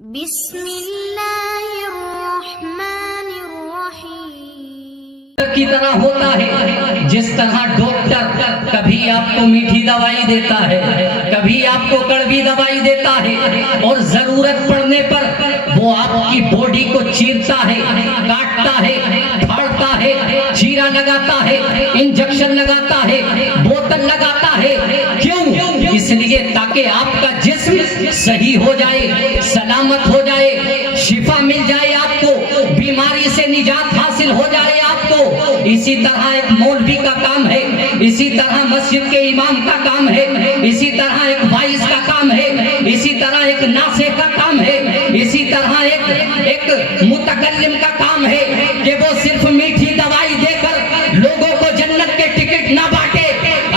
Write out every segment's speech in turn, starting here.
بسم اللہ الرحمن الرحیم کی طرح ہوتا ہے، جس طرح ڈاکٹر کبھی آپ کو میٹھی دوائی دیتا ہے، کبھی آپ کو کڑوی دوائی دیتا ہے، اور ضرورت پڑنے پر وہ آپ کی باڈی کو چیرتا ہے، کاٹتا ہے، پھاڑتا ہے، چیرا لگاتا ہے، انجیکشن لگاتا ہے، بوتل لگاتا ہے۔ کیوں؟ اس لیے تاکہ آپ کا جسم صحیح ہو جائے، سلامت ہو جائے، شفا مل جائے، آپ کو بیماری سے نجات حاصل ہو جائے آپ کو۔ اسی طرح ایک مولوی کا کام ہے، اسی طرح مسجد کے امام کا کام ہے، اسی طرح ایک وائس کا کام ہے، اسی طرح ایک ناصح کا کام ہے، اسی طرح ایک متکلم کا کام ہے کہ وہ صرف میٹھی دوائی دے کر لوگوں کو جنت کے ٹکٹ نہ بانٹے۔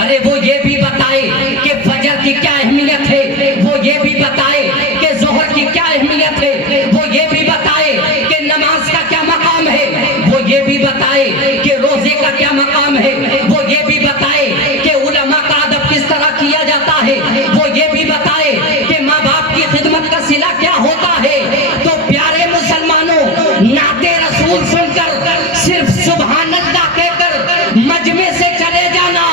ارے وہ یہ بھی بتائے کہ فجر کی کیا اہمیت ہے، وہ یہ بھی بتائے کہ ظہر کی کیا اہمیت ہے، وہ یہ بھی بتائے کہ نماز کا کیا مقام ہے، وہ یہ بھی بتائے کہ روزے کا کیا مقام ہے، وہ یہ بھی بتائے کہ علماء کا ادب کس طرح کیا جاتا ہے، وہ یہ بھی بتائے کہ ماں باپ کی خدمت کا صلہ کیا ہوتا ہے۔ تو پیارے مسلمانوں، نعت رسول سن کر صرف سبحان اللہ کہہ کر مجمع سے چلے جانا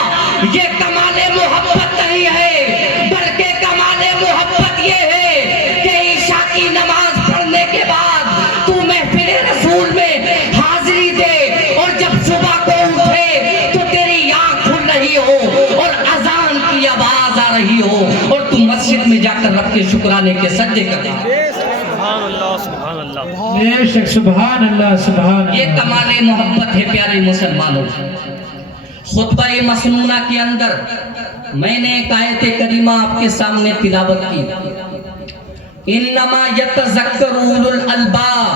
یہ کمال محبت نہیں ہے، بلکہ کمال محبت یہ ہے کہ عشاء کی نماز پڑھنے کے بعد تو محفل رسول میں حاضری دے، اور جب صبح کو اٹھے تو تیری آنکھ کھل رہی ہو اور اذان کی آواز آ رہی ہو، اور تو مسجد میں جا کر رب کے شکرانے کے سجدے کر رہا ہے۔ سبحان اللہ سبحان اللہ، بے شک سبحان اللہ سبحان اللہ۔ یہ کمال محبت ہے پیارے مسلمانوں۔ خطبہ مسنونہ کے اندر میں نے ایک آیت کریمہ آپ کے سامنے تلاوت کی، انما یتذکر اولو الالباب،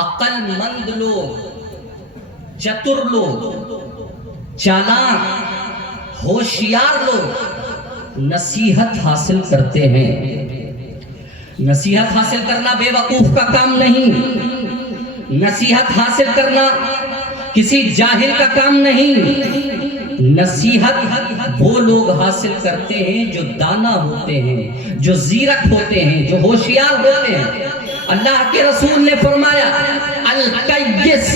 عقل مند لوگ، چتر لوگ، چالاک ہوشیار لوگ نصیحت حاصل کرتے ہیں۔ نصیحت حاصل کرنا بے وقوف کا کام نہیں، نصیحت حاصل کرنا کسی جاہل کا کام نہیں۔ نصیحت وہ لوگ حاصل کرتے ہیں جو دانا ہوتے ہیں، جو زیرک ہوتے ہیں، جو ہوشیار ہوتے ہیں۔ اللہ کے رسول نے فرمایا القیس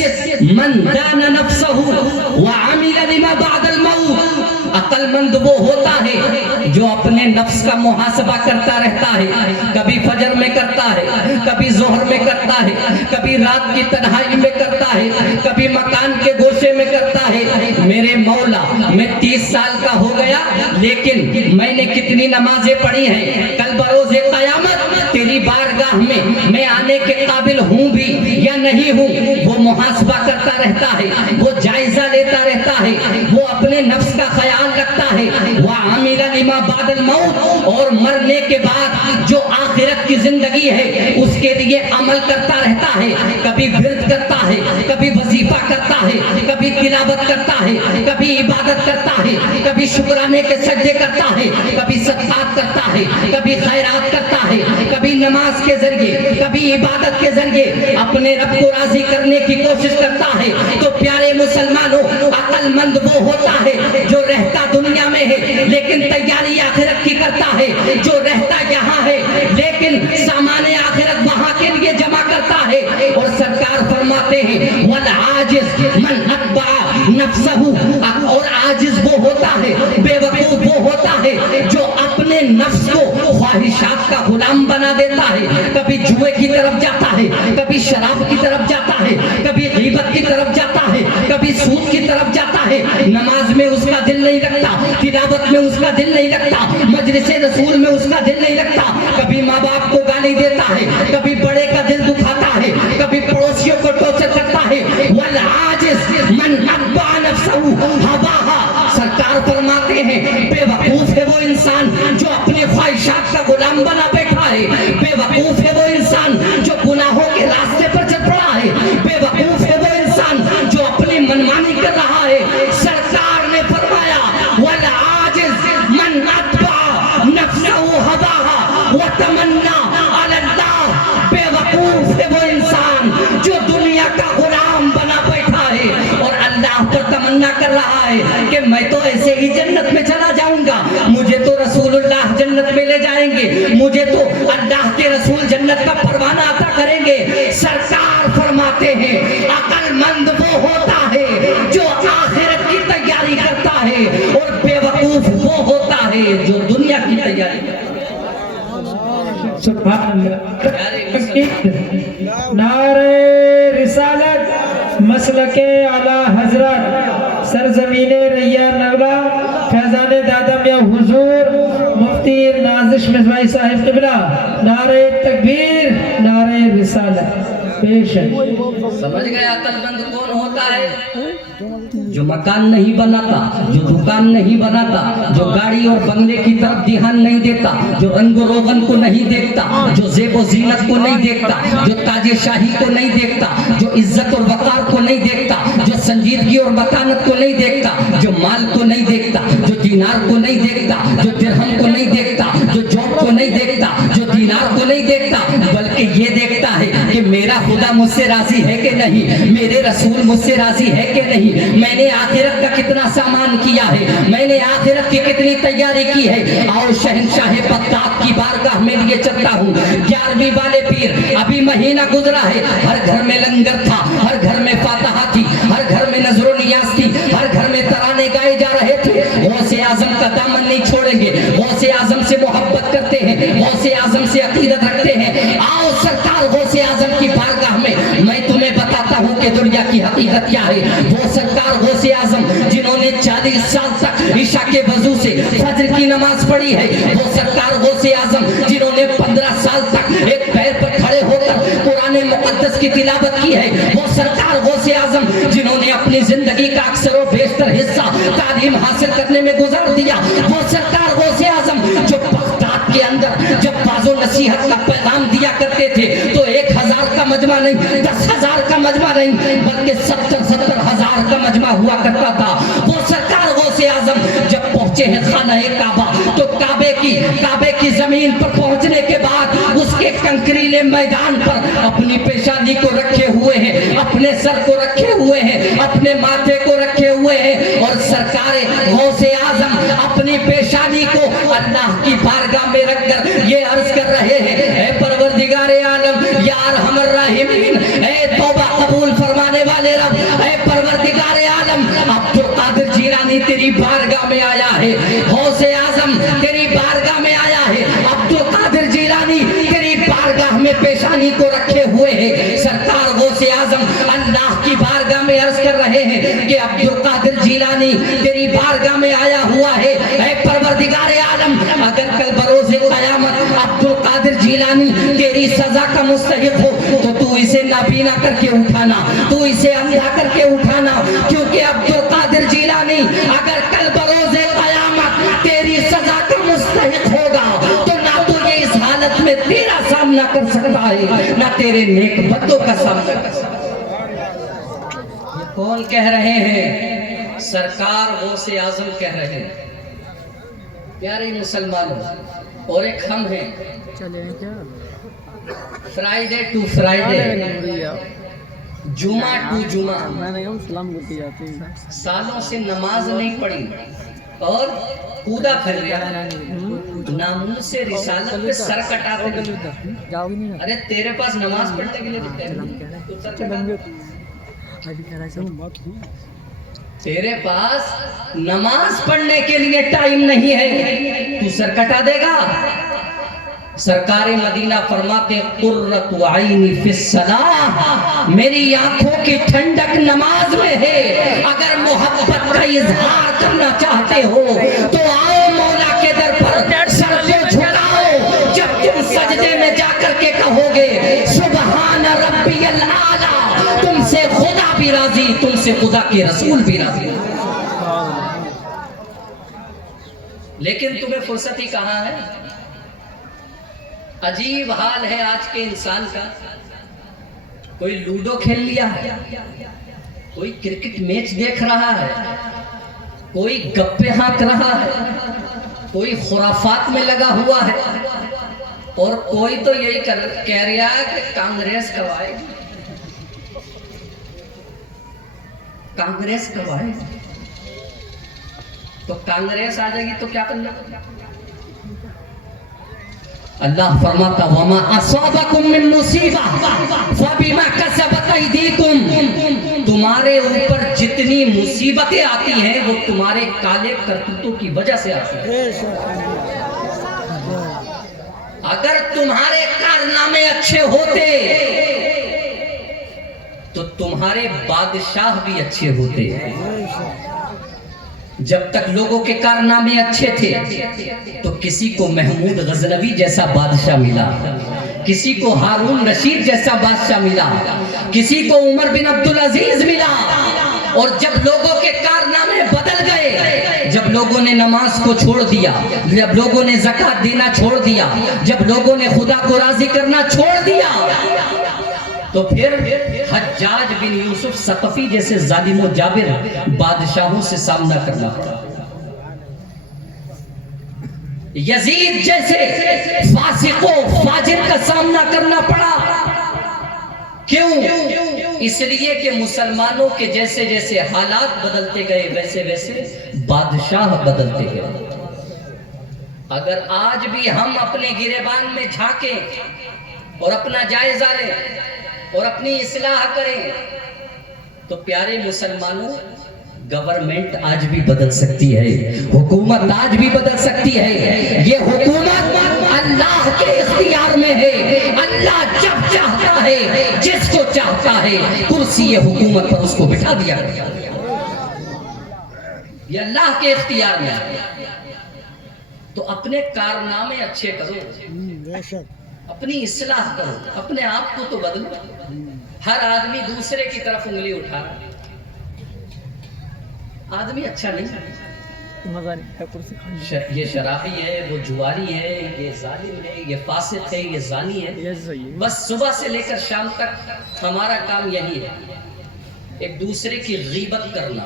من دان نفسہ وعمل لما بعد الموت۔ عقل مند وہ ہوتا ہے جو اپنے نفس کا محاسبہ کرتا رہتا ہے، کبھی فجر میں کرتا ہے، کبھی ظہر میں کرتا ہے، کبھی رات کی تنہائی میں کرتا ہے، کبھی مکان کے گوشے میں کرتا ہے۔ میرے مولا، میں 30 سال کا ہو گیا لیکن میں نے کتنی نمازیں پڑھی ہیں، کل بروز قیامت تیری بارگاہ میں آنے کے قابل ہوں بھی یا نہیں ہوں، وہ محاسبہ کرتا رہتا ہے، وہ جائزہ لیتا رہتا ہے، وہ اپنے نفس کا خیال رکھتا ہے۔ وَعَمِلَ لِمَا بَعْدَ الْمَوْتِ، اور مرنے کے بعد جو آخرت کی زندگی ہے اس کے لیے عمل کرتا رہتا ہے، کبھی ورد کرتا ہے، کبھی وظیفہ کرتا ہے، کبھی تلاوت کرتا ہے، کبھی عبادت کرتا ہے، کبھی شکرانے کے سجدے کرتا ہے، کبھی صدقات کرتا ہے، کبھی خیرات کرتا ہے، کبھی نماز کے ذریعے، کبھی عبادت کے ذریعے اپنے رب کو راضی کرنے کی کوشش کرتا ہے۔ تو پیارے مسلمانوں، عقل مند وہ ہوتا ہے جو رہتا دنیا میں ہے لیکن تیاری آخرت کی کرتا ہے، جو رہتا یہاں ہے لیکن سامان آخرت وہاں کے لیے جمع کرتا ہے۔ اور سرکار فرماتے ہیں والعاجز من اتبع نفسہ، اور عاجز وہ ہوتا ہے، بے وقوف وہ ہوتا ہے جو اپنے نفس کو خواہشات کا غلام بنا دیتا ہے، کبھی جوئے کی طرف جاتا ہے، کبھی شراب کی طرف جاتا ہے، کبھی غیبت کی طرف جاتا ہے، کبھی سود کی طرف جاتا ہے۔ نماز میں اس کا دل نہیں لگتا، تلاوت میں اس کا دل نہیں لگتا، مجلس رسول میں اس کا دل نہیں لگتا، کبھی ماں باپ کو گالی دیتا ہے، کبھی بڑے کا دل دکھاتا ہے، کبھی پڑوسیوں کو ٹارچر کرتا ہے۔ والعاجز من اتبع نفسہ ہواہا، سرکار فرماتے ہیں بے وقوف ہے وہ انسان جو اپنے خواہشات کا غلام بنا بیٹھا ہے، بے وقوف ہے وہ انسان جو گناہوں کے راستے پر چل پڑا ہے، بے وقوف ہے وہ انسان جو اپنی منمانی کر رہا ہے۔ سرکار نے فرمایا والعاجز من اتبع نفسہ ہواہا وتمنى علی اللہ، بے وقوف ہے وہ انسان جو دنیا کا غلام بنا بیٹھا ہے اور اللہ پر تمنا کر رہا ہے کہ میں تو ایسے ہی جنت میں چلا جاؤں گا، مجھے تو رسول اللہ جنت میں لے جائیں گے، مجھے تو اللہ سبحان اللہ نعرہ رسالت مسلک اعلی حضرت سرزمین ریا نولا فیضان دادا میاں حضور مفتی نازش مصباحی صاحب قبلہ نعرہ تکبیر نعرہ رسالت پیش ہے. سمجھ گئے عقل مند کون ہوتا ہے؟ جو مکان نہیں بناتا، جو دکان نہیں بناتا، جو گاڑی اور بنگلے کی طرف دھیان نہیں دیتا، جو رنگ و روغن کو نہیں دیکھتا، جو زیب و زینت کو نہیں دیکھتا، جو تاج شاہی کو نہیں دیکھتا، جو عزت اور وقار کو نہیں دیکھتا، جو سنجیدگی اور متانت کو نہیں دیکھتا، جو مال کو نہیں دیکھتا، جو دینار کو نہیں دیکھتا، جو درہم کو نہیں دیکھتا، جو جوب کو نہیں دیکھتا، جو دینار کو نہیں دیکھتا، بلکہ یہ دیکھتا ہے کہ میرا خدا مجھ سے راضی ہے کہ نہیں، میرے رسول مجھ سے راضی ہے کہ نہیں، میں نے آخرت کا کتنا سامان کیا ہے، میں نے آخرت کی کتنی تیاری کی ہے. آؤ شہنشاہ بغداد کی بارگاہ میں لیے چلتا ہوں. 11ویں والے پیر ابھی مہینہ گزرا ہے، ہر گھر میں لنگر تھا، ہر گھر میں فاتحہ تھی، ہر گھر میں نظر و نیاز تھی، ہر گھر میں ترانے گائے جا رہے تھے. غوث اعظم کا دامن نہیں چھوڑیں گے، غوث اعظم سے محبت کرتے ہیں، غوث اعظم سے عقیدت رکھتے ہیں. آؤ سرکار غوث اعظم کی بارگاہ میں تمہیں بتاتا ہوں کہ دنیا کی حقیقت کیا ہے. وہ سرکار غوث اعظم جنہوں نے 40 سال تک عشاء کے وضو سے فجر کی نماز پڑھی ہے، وہ سرکار غوث اعظم جنہوں نے 15 سال تک ایک پیر پر کھڑے ہو کر قرآن مقدس کی تلاوت کی ہے، وہ سرکار غوث اعظم جنہوں نے اپنی زندگی کا اکثر و بیشتر حصہ تعلیم حاصل کرنے میں گزار دیا، وہ سرکار غوث اعظم جو بغداد کے اندر جب باز و نصیحت کا پیغام دیا کرتے تھے تو 1000 کا مجمع نہیں، 10,000 کا مجمع نہیں، بلکہ 70,000 کا مجمع ہوا کرتا تھا. وہ سرکار غوث اعظم جب پہنچے ہیں خانہ کعبہ تو کعبے کی زمین پر پہنچنے کے بعد اس کے کنکریلے میدان پر اپنی پیشانی کو رکھے ہوئے ہیں، اپنے سر کو رکھے ہوئے ہیں، اپنے ماتھے کو رکھے ہوئے ہیں، اور سرکار غوث اعظم اپنی پیشانی کو اللہ کی بارگاہ میں رکھ کر یہ عرض کر رہے ہیں، اے پروردگار عالم یا ارحم الراحمین، اے توبہ قبول فرمانے والے رب، اے پروردگار عالم، عبدالقادر جیلانی تیری بارگاہ میں آیا ہے، غوث اعظم تیری بارگاہ میں آیا ہے، عبدالقادر جیلانی تیری بارگاہ میں پیشانی کو رکھے ہوئے ہیں. سرکار غوث اعظم اللہ کی بارگاہ میں عرض کر رہے ہیں کہ عبدالقادر جیلانی تیری بارگاہ میں آیا ہوا ہے، اے پروردگار عالم، اگر کل بروز قیامت عبدالقادر جیلانی تیری سزا کا مستحق ہو تو اسے نابینا کر کے اٹھانا، تو اسے اندھا کر کے اٹھانا، کیونکہ عبدالقادر جیلانی اگر کل بروز قیامت تیری سزا کا مستحق ہوگا تو نہ تو یہ اس حالت میں تیرا سامنا کر سکتا ہے، نہ تیرے نیک بندوں کا سامنا کر سکتا ہے. کون کہہ رہے ہیں؟ سرکار غوث اعظم کہہ رہے ہیں. پیارے مسلمانوں، اور ایک ہم ہیں، فرائیڈے ٹو فرائیڈے، جمعہ ٹو جمعہ، سالوں سے نماز نہیں پڑھی اور کودا پھر رہا، ناموس سے رسالت پہ سر کٹاتے ہیں. ارے تیرے پاس نماز پڑھنے کے لیے تو سر کٹاتے، تیرے پاس نماز پڑھنے کے لیے ٹائم نہیں ہے، تو سر کٹا دے گا. سرکار مدینہ فرماتے قرۃ عینی فی الصلاۃ، میری آنکھوں کی ٹھنڈک نماز میں ہے. اگر محبت کا اظہار کرنا چاہتے ہو تو آؤ مولا کے در پر سر کو جھکاؤ. جب تم سجدے میں جا کر کے کہو گے سبحان ربی الاعلی، تم سے خدا بھی راضی، تم سے خدا کے رسول بھی راضی. لیکن تمہیں فرصت ہی کہاں ہے؟ عجیب حال ہے آج کے انسان کا. کوئی لوڈو کھیل لیا ہے، کوئی کرکٹ میچ دیکھ رہا ہے، کوئی گپے ہانک رہا ہے، کوئی خرافات میں لگا ہوا ہے، اور کوئی تو یہی کہہ رہا ہے کہ کانگریس کب آئے گی، کانگریس کب آئے گی. تو کانگریس آ جائے گی تو کیا کرنا؟ اللہ فرماتا وما اصابکم من مصیبہ فبما کسبت ایدیکم، تمہارے اوپر جتنی مصیبتیں آتی ہیں وہ تمہارے کالے کرتوتوں کی وجہ سے آتی ہیں. اگر تمہارے کارنامے اچھے ہوتے تو تمہارے بادشاہ بھی اچھے ہوتے. جب تک لوگوں کے کارنامے اچھے تھے تو کسی کو محمود غزنوی جیسا بادشاہ ملا, کسی کو ہارون رشید جیسا بادشاہ ملا, کسی کو عمر بن عبدالعزیز ملا. اور جب لوگوں کے کارنامے بدل گئے, جب لوگوں نے نماز کو چھوڑ دیا, جب لوگوں نے زکوٰۃ دینا چھوڑ دیا, جب لوگوں نے خدا کو راضی کرنا چھوڑ دیا, تو پھر حجاج بن یوسف ثقفی جیسے ظالم و جابر بادشاہوں سے سامنا کرنا پڑا, یزید جیسے فاسق و فاجر کا سامنا کرنا پڑا. کیوں؟ اس لیے کہ مسلمانوں کے جیسے جیسے حالات بدلتے گئے ویسے ویسے بادشاہ بدلتے گئے. اگر آج بھی ہم اپنے گریبان میں جھانکیں اور اپنا جائزہ لیں اور اپنی اصلاح کریں تو پیارے مسلمانوں, گورنمنٹ آج بھی بدل سکتی ہے, حکومت آج بھی بدل سکتی ہے. یہ حکومت اللہ کے اختیار میں ہے. اللہ جب چاہتا ہے جس کو چاہتا ہے کرسی حکومت پر اس کو بٹھا دیا. یہ اللہ کے اختیار میں ہے. تو اپنے کارنامے اچھے کرو, اپنی اصلاح کرو, اپنے آپ کو تو بدلو. ہر آدمی دوسرے کی طرف انگلی اٹھا رہا ہے, آدمی اچھا نہیں ہے. یہ شرابی ہے, وہ جواری ہے, یہ ظالم ہے, یہ فاسق ہے, یہ زانی ہے. بس صبح سے لے کر شام تک ہمارا کام یہی ہے, ایک دوسرے کی غیبت کرنا.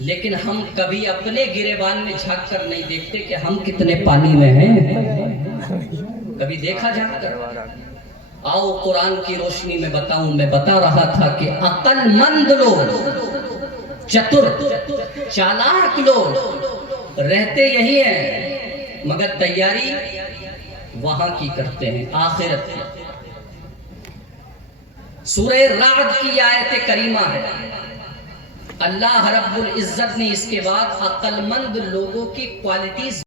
لیکن ہم کبھی اپنے گریبان میں جھانک کر نہیں دیکھتے کہ ہم کتنے پانی میں ہیں. کبھی دیکھا جھانک کر؟ آؤ قرآن کی روشنی میں بتاؤں. میں بتا رہا تھا کہ عقل مند لوگ, چتر چالاک لوگ رہتے یہی ہیں مگر تیاری وہاں کی کرتے ہیں, آخرت کی. سورہ رعد کی آیت کریمہ ہے, اللہ رب العزت نے اس کے بعد عقل مند لوگوں کی کوالٹیز